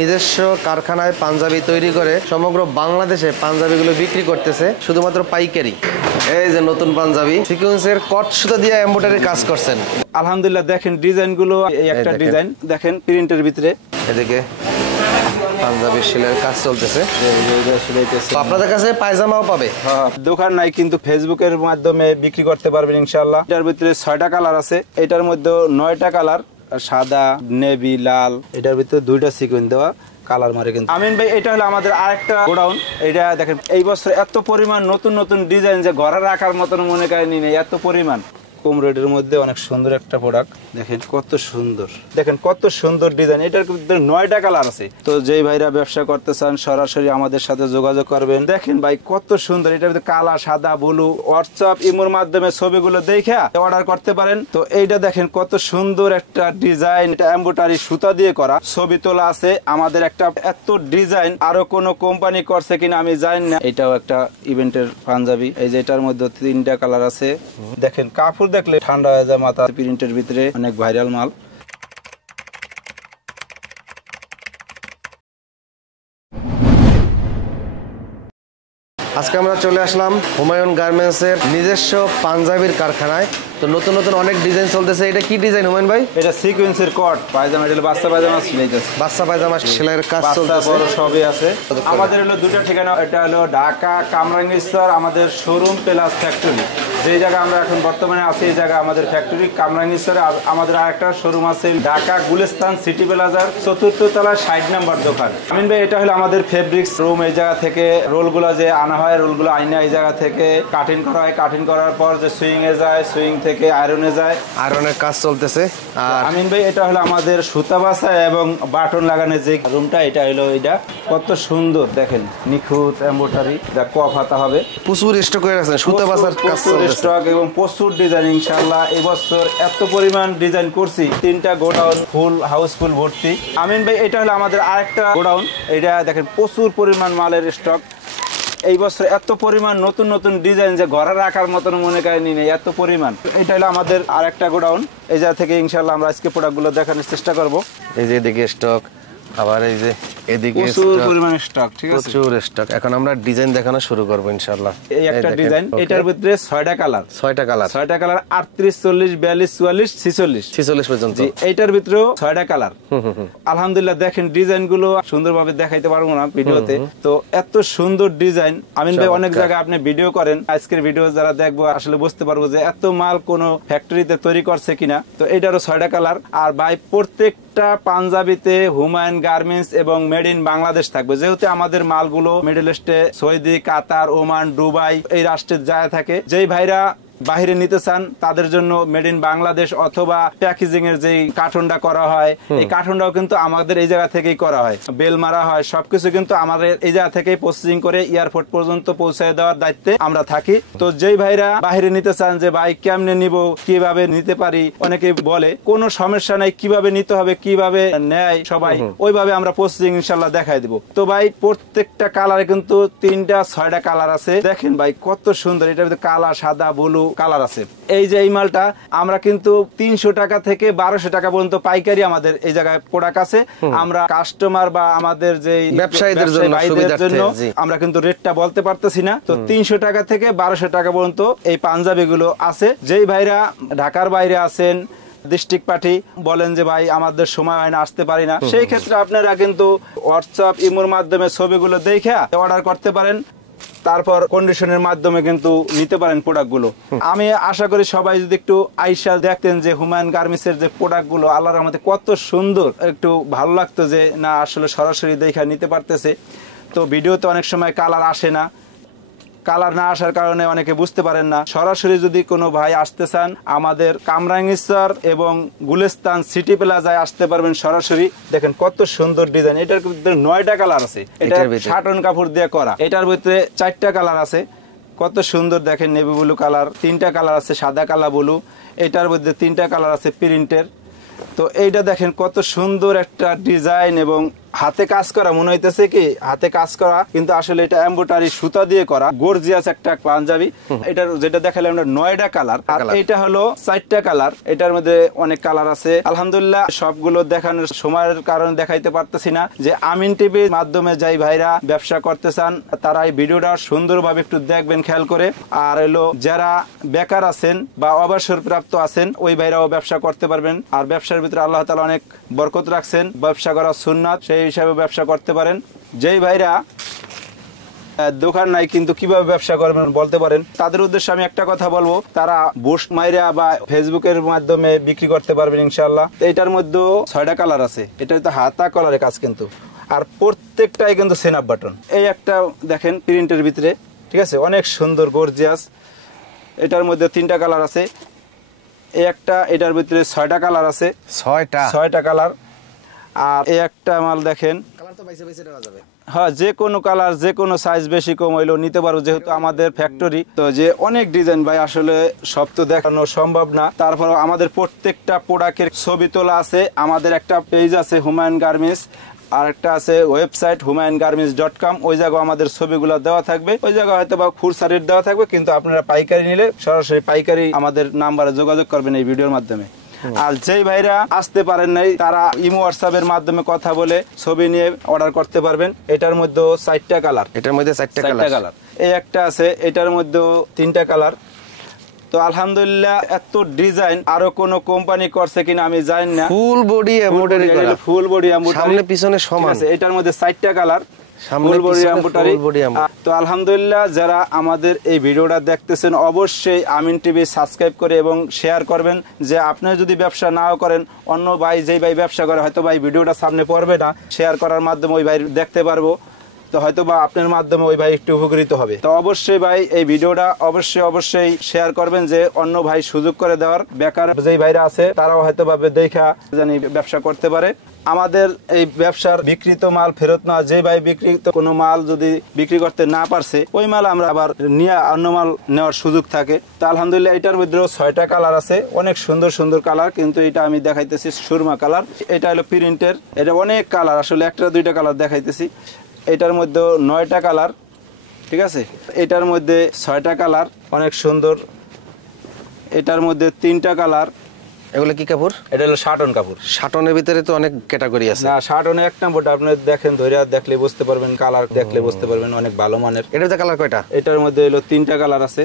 নিজস্ব কারখানায় পাঞ্জাবি তৈরি করে সমগ্র বাংলাদেশে পাঞ্জাবিগুলো বিক্রি করতেছে শুধুমাত্র পাইকারি। এই যে নতুন পাঞ্জাবি সিকোয়েন্সের কট সুতা দিয়ে এমব্রয়ডারি কাজ করছেন। আলহামদুলিল্লাহ দেখেন ডিজাইনগুলো, এই একটা ডিজাইন দেখেন প্রিন্টের ভিতরে, এদিকে পাঞ্জাবি সেলাইয়ের কাজ চলতেছে। আপনাদের কাছে পায়জামাও পাবে? দোকান নাই, কিন্তু ফেসবুকের মাধ্যমে বিক্রি করতে পারবেন ইনশাআল্লাহ। এটার ভিতরে 6টা কালার আছে, এটার মধ্যে 9টা কালার, সাদা, নেভি, লাল। এটার ভিতরে 2টা সিকোয়েন্স দেওয়া কালার মারে। কিন্তু আমিন ভাই, এটা হলো আমাদের আরেকটা গোডাউন। এটা দেখেন এই বছর এত পরিমাণ নতুন নতুন ডিজাইন যে ঘরে রাখার মতন মনে করেনি নেই, এত পরিমাণ। কম রেটের মধ্যে অনেক সুন্দর একটা প্রোডাক্ট, দেখেন কত সুন্দর, দেখেন কত সুন্দর ডিজাইন। এটার ভিতরে 9টা কালার আছে। তো যেই ভাইরা ব্যবসা করতে চান সরাসরি আমাদের সাথে যোগাযোগ করবেন। দেখেন ভাই কত সুন্দর, এটার ভিতরে কালা, সাদা, ব্লু। হোয়াটসঅ্যাপ, ইমোর মাধ্যমে ছবিগুলো দেখে অর্ডার করতে পারেন। তো এইটা দেখেন কত সুন্দর একটা ডিজাইন, এটা এমব্রয়ডারি সুতা দিয়ে করা, ছবি তোলা আছে। আমাদের একটা এত ডিজাইন আরো কোন কোম্পানি করছে কিনা আমি জানি না। এটাও একটা ইভেন্টের পাঞ্জাবি। এই যে এটার মধ্যে 3টা কালার আছে। দেখেন কাপড় দেখলে ঠান্ডা হয়ে যায় মাথা। প্রিন্টের ভিতরে অনেক ভাইরাল মাল। আজকে আমরা চলে আসলাম হুমায়ুন গার্মেন্টসের নিজস্ব পাঞ্জাবির কারখানায়। তো নতুন নতুন অনেক ডিজাইন চলতেছে। এটা কি ডিজাইন হুমায়ুন ভাই? এটা সিকোয়েন্সের কট পায়জামা, এটা বাচ্চা পায়জামা সেলাইতেছে। বাচ্চা পায়জামা সেলাইয়ের কাজ চলতেছে, বড় সবই আছে। আমাদের হলো 2টা ঠিকানা, এটা হলো ঢাকা কামরাঙ্গীরচর আমাদের শোরুম প্লাস ফ্যাক্টরি। যে জায়গা আমরা এখন বর্তমানে আছি এই জায়গা আমাদের ফ্যাক্টরি কামরাঙ্গীরচরে। আমাদের আরেকটা শোরুম আছে ঢাকা গুলিস্তান সিটি প্লাজার 4th তলায় 60 নম্বর দোকান। আমিন ভাই, এটা হলো আমাদের ফেব্রিক্স রুম। এই জায়গা থেকে রোলগুলো যে আনা হয়, রোলগুলো আইনা এই জায়গা থেকে কাটিং করা হয়। কাটিং করার পর যে সুইং এ যায়, সুইং থেকে আয়রনে যায়, আয়রনের কাজ চলতেছে। আর আমিন ভাই, এটা হলো আমাদের সুতা বাছা এবং বাটন লাগানোর যে রুমটা, এটা হলো এটা। কত সুন্দর দেখেন, নিখুঁত এমব্রয়ডারি, যা কফ হাতা হবে। প্রচুর স্টক করে রাখছেন, সুতা বাছার কাজ চলতেছে স্টক এবং প্রচুর ডিজাইন। ইনশাআল্লাহ এবছর এত পরিমাণ ডিজাইন করছি, 3টা গোডাউন ফুল হাউসফুল ভর্তি। আমিন ভাই, এটা হলো আমাদের আরেকটা গোডাউন। এটা দেখেন প্রচুর পরিমাণ মালের স্টক। এই বছর এত পরিমাণ নতুন নতুন ডিজাইন যে ঘরে রাখার মতন মনে করেনি নেই, এত পরিমাণ। এটা হলো আমাদের আরেকটা গোডাউন। এই জায়গা থেকে ইনশাআল্লাহ আমরা আজকে প্রোডাক্টগুলো দেখানোর চেষ্টা করব। এই যে এদিকে স্টক, আবার এই যে এদিকে প্রচুর পরিমাণে স্টক। ঠিক আছে, প্রচুর স্টক। এখন আমরা ডিজাইন দেখানো শুরু করব ইনশাআল্লাহ। এই একটা ডিজাইন, এটার ভিতরে 6টা কালার। 6টা কালার 38, 40, 42, 44, 46 পর্যন্ত। এইটার ভিতরেও 6টা কালার। আলহামদুলিল্লাহ দেখেন ডিজাইনগুলো সুন্দরভাবে দেখাইতে পারবো না ভিডিওতে। তো এত সুন্দর ডিজাইন। আমিন ভাই, অনেক জায়গায় আপনি ভিডিও করেন, আজকের ভিডিও যারা দেখবো আসলে বুঝতে পারবো যে এত মাল কোন ফ্যাক্টরিতে তৈরি করছে কিনা। তো এটারও 6টা কালার। আর ভাই প্রত্যেকটা পাঞ্জাবিতে হুমায়ুন গার্মেন্টস এবং মেড ইন বাংলাদেশ থাকবে। যেহেতু আমাদের মালগুলো মিডল ইস্টে, সৌদি, কাতার, ওমান, দুবাই এই রাষ্ট্রের যায় থাকে। যেই ভাইরা বাহিরে নিতে চান তাদের জন্য মেড ইন বাংলাদেশ অথবা প্যাকেজিং এর যে কার্টনটা করা হয়, এই কার্টনটাও কিন্তু আমাদের এই জায়গা থেকেই করা হয়। বেল মারা হয়, সবকিছু কিন্তু আমাদের এই জায়গা থেকেই প্রসেসিং করে এয়ারপোর্ট পর্যন্ত পৌঁছায় দেওয়ার দায়িত্বে আমরা থাকি। তো যেই ভাইরা বাহিরে নিতে চান যে ভাই কেমনে নিব, কিভাবে নিতে পারি, অনেকে বলে কোনো সমস্যা নাই, কিভাবে নিতে হবে, কিভাবে নেয় সবাই, ওইভাবে আমরা প্রসেসিং ইনশাআল্লাহ দেখাই দিব। তো ভাই প্রত্যেকটা কালারে কিন্তু 3টা 6টা কালার আছে। দেখেন ভাই কত সুন্দর, এটার ভিতরে কালা, সাদা, ব্লু কালার আছে। এই যে এই মালটা আমরা কিন্তু 300 টাকা থেকে 1200 টাকা পর্যন্ত পাইকারি আমাদের এই জায়গায় প্রোডাক্ট আছে। আমরা কাস্টমার বা আমাদের যে ব্যবসায়ীদের জন্য আমরা কিন্তু রেটটা বলতে পারতেছি না। তো 300 টাকা থেকে 1200 টাকা পর্যন্ত এই পাঞ্জাবিগুলো আছে। যেই ভাইরা ঢাকার বাইরে আছেন, ডিস্ট্রিক্ট পার্টি বলেন যে ভাই আমাদের সময় হয় না, আসতে পারি না, সেই ক্ষেত্রে আপনারা কিন্তু হোয়াটসঅ্যাপ, ইমোর মাধ্যমে ছবিগুলো দেখে অর্ডার করতে পারেন। তারপর কন্ডিশনের মাধ্যমে কিন্তু নিতে পারেন প্রোডাক্টগুলো। আমি আশা করি সবাই যদি একটু আইসা দেখতেন যে হুমায়ুন গার্মেন্টসের যে প্রোডাক্টগুলো আল্লাহর রহমতে কত সুন্দর, একটু ভালো লাগতো যে না আসলে সরাসরি দেখা নিতে পারতেছে। তো ভিডিওতে অনেক সময় কালার আসে না, কালার না আসার কারণে অনেকে বুঝতে পারেন না। সরাসরি যদি কোনো ভাই আসতে চান আমাদের কামরাঙ্গীরচর এবং গুলিস্তান সিটি প্লাজায় আসতে পারবেন সরাসরি। দেখেন কত সুন্দর ডিজাইন। এটার ভিতরে 9টা কালার আছে। এটা শাটন কাপড় দিয়ে করা। এটার ভিতরে 4টা কালার আছে। কত সুন্দর দেখেন, নেভি ব্লু কালার। 3টা কালার আছে, সাদা, কালা, ব্লু। এটার মধ্যে 3টা কালার আছে প্রিন্টের। তো এইটা দেখেন কত সুন্দর একটা ডিজাইন এবং হাতে কাজ করা মনে হইতেছে কি হাতে কাজ করা, কিন্তু আসলে এটা এমব্রয়ডারি সুতা দিয়ে করা গর্জিয়াস একটা পাঞ্জাবি। এটার যেটা দেখালে আমরা 9টা কালার, আর এটা হলো 4টা কালার। এটার মধ্যে অনেক কালার আছে। আলহামদুলিল্লাহ সবগুলো দেখানোর সময়ের কারণে দেখাইতে পারতেছি না। যে আমিন টিভির মাধ্যমে যাই ভাইরা ব্যবসা করতে চান তারা এই ভিডিওটা সুন্দরভাবে একটু দেখবেন খেয়াল করে। আর হলো যারা বেকার আছেন বা অবসরপ্রাপ্ত আছেন ওই ভাইরাও ব্যবসা করতে পারবেন। আর ব্যবসার ভিতরে আল্লাহ তাআলা অনেক বরকত রাখছেন, ব্যবসা করা সুন্নাত, সেই হিসাবে ব্যবসা করতে পারেন। যেই ভাইরা দোকান নাই কিন্তু কিভাবে ব্যবসা করবেন বলতে পারেন, তাদের উদ্দেশ্যে আমি একটা কথা বলবো, তারা বুস্ট মাইরা বা ফেসবুকের মাধ্যমে বিক্রি করতে পারবেন ইনশাআল্লাহ। এটার মধ্যে 6টা কালার আছে। এটা হচ্ছে হাতা কালারের কাজ কিন্তু, আর প্রত্যেকটাই কিন্তু সেনাপ বাটন। এই একটা দেখেন প্রিন্টের ভিতরে, ঠিক আছে, অনেক সুন্দর গর্জিয়াস। এটার মধ্যে 3টা কালার আছে। এই একটা, এটার ভিতরে 6টা কালার আছে, 6টা কালার। আর এই একটা মাল দেখেন, কালার তো বাইসে বাইসে দেওয়া যাবে। হ্যাঁ, যে কোনো কালার যে কোনো সাইজ বেশি কম হইলেও নিতে পারো, যেহেতু আমাদের ফ্যাক্টরি তো। যে অনেক ডিজাইন ভাই, আসলে সব তো দেখানো সম্ভব না। তারপর আমাদের প্রত্যেকটা প্রোডাক্টের ছবি তোলা আছে। আমাদের একটা পেজ আছে হুমায়ুন গার্মেন্টস, আর একটা আছে ওয়েবসাইট humayungarments.com। ওই জায়গায় আমাদের ছবিগুলো দেওয়া থাকবে। ওই জায়গায় হয়তো বা খুচরা রেট দেওয়া থাকবে, কিন্তু আপনারা পাইকারি নিলে সরাসরি পাইকারি আমাদের নাম্বারে যোগাযোগ করবেন এই ভিডিওর মাধ্যমে। আর যেই ভাইরা আসতে পারেন নাই তারা ইমো হোয়াটসঅ্যাপের মাধ্যমে কথা বলে ছবি নিয়ে অর্ডার করতে পারবেন। এটার মধ্যে 4টা কালার, এটার মধ্যে 4টা কালার। এই একটা আছে, এটার মধ্যে 3টা কালার। তো আলহামদুলিল্লাহ এত ডিজাইন আরো কোন কোম্পানি করছে কিনা আমি জানি না। ফুল বডি এমব্রয়ডারি করা, ফুল বডি এমব্রয়ডারি, সামনে পিছনে সমান। এটার মধ্যে 4টা কালার, ফুল বডি এমব্রয়ডারি। তো আলহামদুলিল্লাহ যারা আমাদের এই ভিডিওটা দেখতেছেন অবশ্যই আমিন টিভি সাবস্ক্রাইব করে এবং শেয়ার করবেন। যে আপনি যদি ব্যবসা নাও করেন, অন্য ভাই যেই ভাই ব্যবসা করে হয়তো ভাই ভিডিওটা সামনে পড়বে না, শেয়ার করার মাধ্যমে ওই ভাই দেখতে পারবো, তো হয়তো বা আপনার মাধ্যমে ওই ভাই একটু উপকৃত হবে। তো অবশ্যই ভাই এই ভিডিওটা অবশ্যই শেয়ার করবেন, যে অন্য ভাই সুযোগ করে দেওয়ার। বেকার যেই ভাইরা আছে তারাও হয়তো ভাবে দেখা জানি ব্যবসা করতে পারে। আমাদের এই ব্যবসার বিক্রিত মাল ফেরত না, যে ভাই বিক্রিত কোনো মাল যদি বিক্রি করতে না পারছে ওই মাল আমরা আবার নিয়ে অন্য মাল নেওয়ার সুযোগ থাকে। তো আলহামদুলিল্লাহ এটার মধ্যেও 6টা কালার আছে, অনেক সুন্দর সুন্দর কালার, কিন্তু এটা আমি দেখাইতেছি সুরমা কালার। এটা হলো প্রিন্টের, এটা অনেক কালার, আসলে একটা দুইটা কালার দেখাইতেছি। এটার মধ্যে 9টা কালার, ঠিক আছে। এটার মধ্যে 6টা কালার, অনেক সুন্দর। এটার মধ্যে 3টা কালার। এগুলো কি কাপড়? এটা হলো শাটন কাপড়। শাটনের ভিতরে তো অনেক ক্যাটাগরি আছে। না, শাটনে এক নম্বরটা আপনি দেখেন, ধরে দেখলে বুঝতে পারবেন, কালার দেখলে বুঝতে পারবেন অনেক ভালো মানের। এটার মধ্যে কালার কয়টা? এটার মধ্যে হলো 3টা কালার আছে,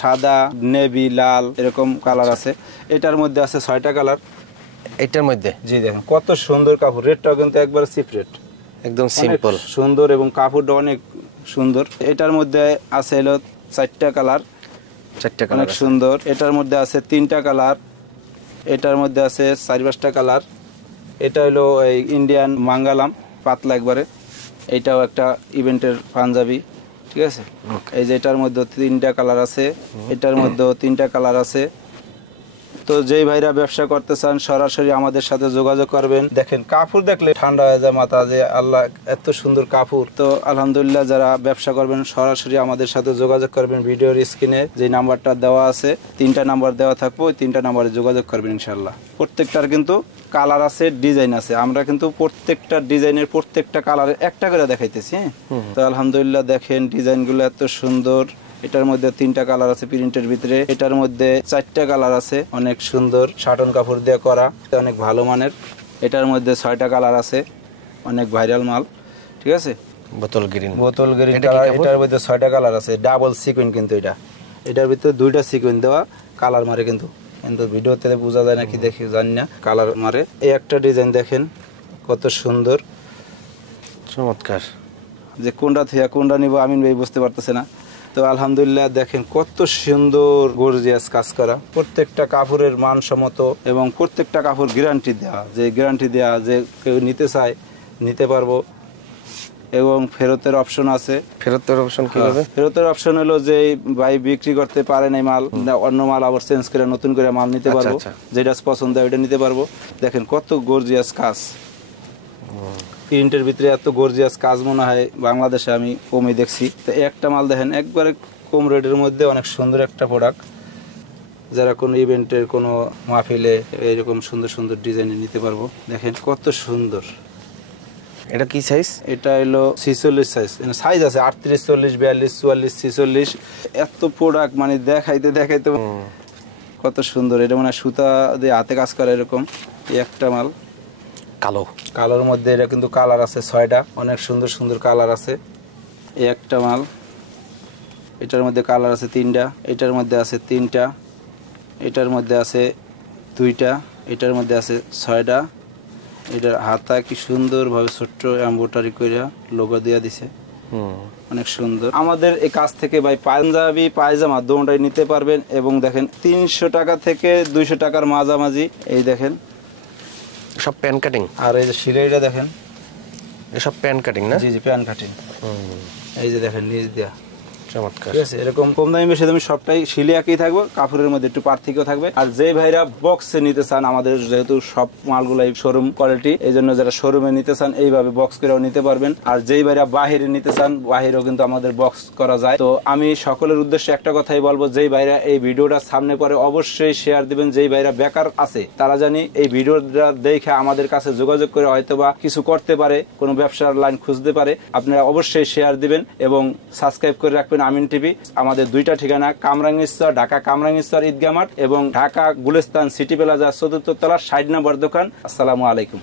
সাদা, নেভি, লাল, এরকম কালার আছে। এটার মধ্যে আছে 6টা কালার। এটার মধ্যে জি দেখেন কত সুন্দর কাপড়, রেটটাও কিন্তু একবার চিপ রেট, একদম সিম্পল সুন্দর, এবং কাপড়টা অনেক সুন্দর। এটার মধ্যে আছে হলো 4টা কালার, 4টা কালার অনেক সুন্দর। এটার মধ্যে আছে 3টা কালার। এটার মধ্যে আছে 4-5টা কালার। এটা হলো এই ইন্ডিয়ান মাঙ্গালাম, পাতলা একবারে। এটাও একটা ইভেন্টের পাঞ্জাবি, ঠিক আছে। এই যে এটার মধ্যে 3টা কালার আছে, এটার মধ্যে 3টা কালার আছে। তো যেই ভাইরা ব্যবসা করতে চান সরাসরি আমাদের সাথে যোগাযোগ করবেন। দেখেন কাপড় দেখলে ঠান্ডা হয়ে যায় মাথা, যে আল্লাহ এত সুন্দর কাপড়। তো আলহামদুলিল্লাহ যারা ব্যবসা করবেন সরাসরি আমাদের সাথে যোগাযোগ করবেন। ভিডিওর স্ক্রিনে যে নাম্বারটা দেওয়া আছে, 3টা নাম্বার দেওয়া থাকবে, ওই 3টা নাম্বারে যোগাযোগ করবেন ইনশাল্লাহ। প্রত্যেকটার কিন্তু কালার আছে, ডিজাইন আছে। আমরা কিন্তু প্রত্যেকটা ডিজাইনের প্রত্যেকটা কালারের একটা করে দেখাইতেছি। তো আলহামদুলিল্লাহ দেখেন ডিজাইনগুলো এত সুন্দর। এটার মধ্যে 3টা কালার আছে প্রিন্টের ভিতরে। এটার মধ্যে 4টা কালার আছে, অনেক সুন্দর, শাটন কাপড় দিয়ে করা, অনেক ভালো মানের। এটার মধ্যে 6টা কালার আছে, অনেক ভাইরাল মাল, ঠিক আছে। বোতল গ্রিন কালার। এটার মধ্যে 6টা কালার আছে, ডাবল সিকুয়েন্স, কিন্তু এটার ভিতরে 2টা সিকুয়েন্স দেওয়া, কালার মারে কিন্তু ভিডিওতে বোঝা যায় নাকি দেখি জানি না, কালার মারে। এই একটা ডিজাইন দেখেন কত সুন্দর, চমৎকার। যে কোনটা থেকে কোনটা নিব আমিন ভাই বুঝতে পারতেছে না। তো আলহামদুলিল্লাহ দেখেন কত সুন্দর গর্জিয়াস কাজ করা, প্রত্যেকটা কাপড়ের মানসম্মত, এবং প্রত্যেকটা কাপড় গ্যারান্টি দেওয়া, যে কেউ নিতে চায় নিতে পারবো। এবং ফেরতের অপশন আছে। ফেরতের অপশন কিভাবে? ফেরতের অপশন হলো যে ভাই বিক্রি করতে পারে নাই মাল, অন্য মাল আবার চেঞ্জ করে নতুন করে মাল নিতে পারবো, যেটা পছন্দ হয় ওইটা নিতে পারবো। দেখেন কত গর্জিয়াস কাজ, প্রিন্টের ভিতরে এত গর্জিয়াস কাজ মনে হয় বাংলাদেশে আমি কমই দেখছি। তো একটা মাল দেখেন একবারে কম রেটের মধ্যে অনেক সুন্দর একটা প্রোডাক্ট, যারা কোনো ইভেন্টের কোনো মাহফিলে এরকম সুন্দর সুন্দর ডিজাইনে নিতে পারবো। দেখেন কত সুন্দর, এটা কি সাইজ? এটা হলো 46 সাইজ। সাইজ আছে 38, 40, 42, 44, 46। এত প্রোডাক্ট মানে দেখাইতে দেখাইতে কত সুন্দর। এটা মানে সুতা দিয়ে হাতে কাজ করে এরকম। এই একটা মাল কালো, কালোর মধ্যে এটা কিন্তু কালার আছে 6টা, অনেক সুন্দর সুন্দর কালার আছে। এই একটা মাল, এটার মধ্যে কালার আছে 3টা, এটার মধ্যে আছে 3টা, এটার মধ্যে আছে 2টা, এটার মধ্যে আছে 6টা। এটার হাতা কি সুন্দরভাবে ছোট্ট এমব্রয়ডারি করে লোগো দিয়ে দিছে, অনেক সুন্দর। আমাদের এই কাছ থেকে ভাই পাঞ্জাবি পায়জামা দুটোটাই নিতে পারবেন। এবং দেখেন 300 টাকা থেকে 200 টাকার মাঝামাঝি। এই দেখেন সব প্যান কাটিং। আর এই যে সিলাইটা দেখেন, এসব প্যান কাটিং না? জি জি, প্যান কাটিং। এই যে দেখেন নিচ দিয়া, চমৎকার। ঠিক আছে। এরকম কম দামি বেশি দামি সবটাই সিলে একই থাকবে, কাপড়ের মধ্যে একটু পার্থক্য থাকবে। আর যে ভাইরা বক্সে নিতে চান, আমাদের যেহেতু সব মালগুলাই শোরুম কোয়ালিটি, এই জন্য যারা শোরুমে নিতে চান এইভাবে বক্স করেও নিতে পারবেন। আর যেই ভাইরা বাহিরে নিতে চান, বাহিরেও কিন্তু আমাদের বক্স করা যায়। তো আমি সকলের উদ্দেশ্যে একটা কথাই বলবো, যেই ভাইরা এই ভিডিওটা সামনে পরে অবশ্যই শেয়ার দিবেন। যেই ভাইরা বেকার আছে তারা জানি এই ভিডিওটা দেখে আমাদের কাছে যোগাযোগ করে হয়তোবা কিছু করতে পারে, কোনো ব্যবসার লাইন খুঁজতে পারে। আপনারা অবশ্যই শেয়ার দিবেন এবং সাবস্ক্রাইব করে রাখবেন আমিন টিভি। আমাদের 2টা ঠিকানা, কামরাঙ্গীরচর, ঢাকা কামরাঙ্গীরচর ঈদগাহ মাঠ এবং Dhaka Gulistan city plaza 4th তলা 60 নম্বর দোকান। আসসালামু আলাইকুম।